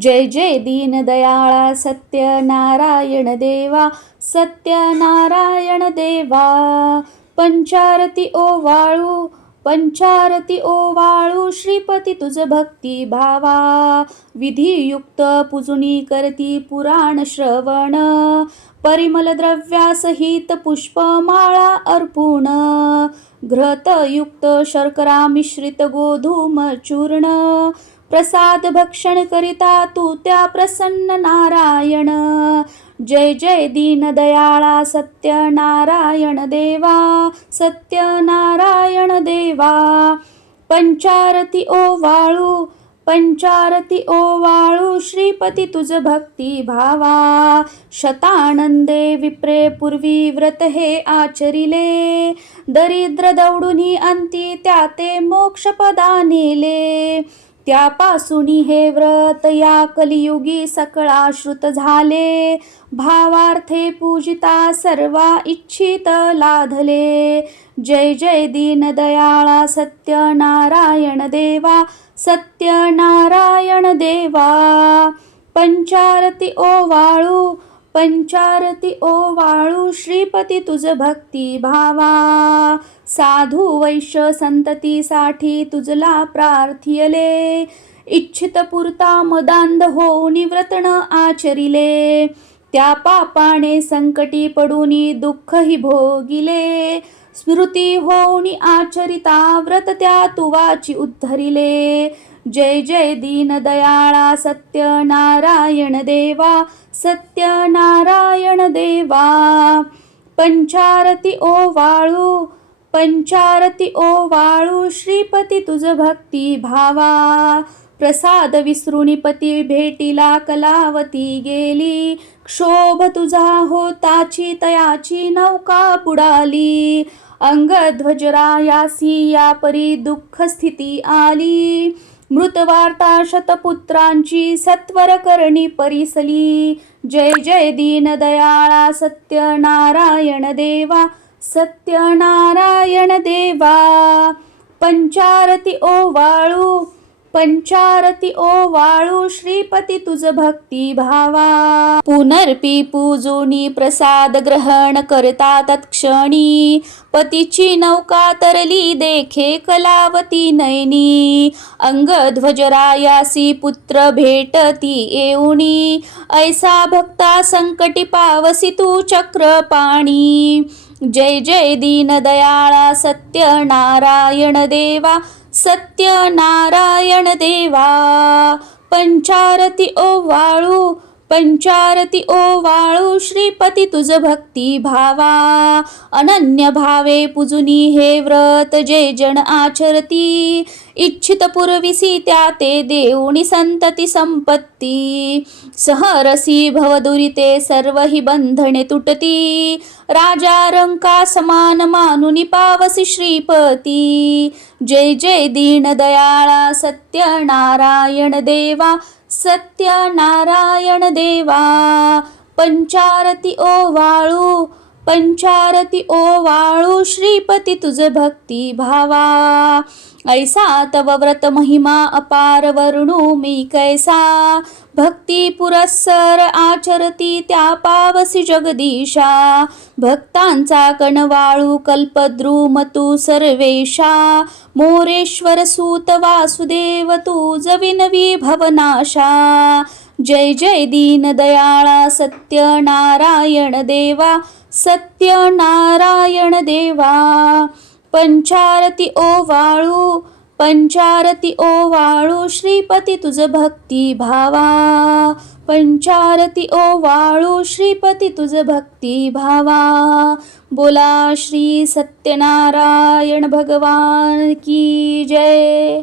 जय जय दीनदयाळा सत्यनारायण देवा सत्यनारायण देवा. पंचारती ओवाळू पंचारती ओवाळू श्रीपती तुझ भक्ती भावा. विधियुक्त पुजुनी करती पुराण श्रवण. परिमल द्रव्यासहित पुष्पमाळा अर्पुण. घृतयुक्त शर्करा मिश्रित गोधूम चूर्ण. प्रसाद भक्षण करिता तू त्या प्रसन्न नारायण. जय जय दीनदयाळा सत्यनारायण देवा सत्यनारायण देवा. पंचारती ओवाळू पंचारती ओवाळू श्रीपती तुझ भक्ती भावा. शतानंदे विप्रे पूर्वी व्रत हे आचरिले दरिद्र दौडुनी अंती त्या ते मोक्षपदा नेले त्यापासून हे व्रत या कलियुगी सकळा श्रुत झाले. भावार्थे पूजिता सर्वा इच्छित लाधले. जय जय दीन दयाळा सत्यनारायण देवा सत्यनारायण देवा. पंचारती ओवाळू पंचारती ओ वाळू श्रीपती तुझ भक्ती भावा. साधू वैश्य संततीसाठी तुझला प्रार्थियले. इच्छित पुरता मदांध हो व्रतन आचरिले. त्या पापाने संकटी पडूनी दुःखही भोगिले. स्मृती होणी आचरिता व्रत त्या तुवाची उद्धरिले. जय जय दीनदयाळा सत्यनारायण देवा सत्यनारायण देवा. पंचारती ओ वाळू पंचारती ओ वाळू श्रीपती तुझ भक्ती भावा. प्रसाद विसरुणीपती भेटीला कलावती गेली. क्षोभ तुझा होताची तयाची नौका बुडाली. अंगध्वजरायासी या परी दुःख स्थिती आली. मृतवार्ता शतपुत्रांची सत्वर करणी परिसली. जय जय दीन दयाळा सत्यनारायण देवा सत्यनारायण देवा. पंचारती ओवाळू पंचारती ओ वाळू श्रीपती तुझ भक्ती भावा. पुनर्पी पूजोनी प्रसाद ग्रहण करता तत्क्षणी. पतीची नौका तरली देखे कलावती नयनी. अंगध्वजरायासी पुत्र भेटती येऊनी. ऐसा भक्ता संकटी पावसी तू चक्रपाणी. जय जय दीनदयाळा सत्यनारायण देवा सत्यनारायण देवा पंचारती ओवाळू पंचारती वाळू श्रीपती तुझ भक्ती भावा. अनन्य भावे पुजुनी हे व्रत जे जन आचरती. इच्छित पूर्विसी त्या ते देऊणी संतती संपत्ती. सहरसी भवदुरिते सर्व ही बंधने तुटती. राजा रंका समान मानुनी पावसी श्रीपती. जय जय दीनदयाळा सत्यनारायण देवा. सत्यनारायण देवा पंचारती ओ वाळू पंचारती वाळू श्रीपती तुझ भक्ती भावा. ऐसा तव व्रत महिमा अपार वर्णू मी कैसा. भक्ती पुरस्सर आचरती त्या पावसी जगदीशा. भक्तांचा कणवाळू कल्पद्रुम तू सर्वेशा. मोरेश्वर सूत वासुदेव तू जविनवी भवनाशा. जय जय दीनदयाळा सत्यनारायण देवा सत्यनारायण देवा. पंचारती ओवाळू पंचारती ओवाळू श्रीपती तुझ भक्ती भावा. पंचारती ओवाळू श्रीपती तुझ भक्ती भावा. बोला श्री सत्यनारायण भगवान की जय.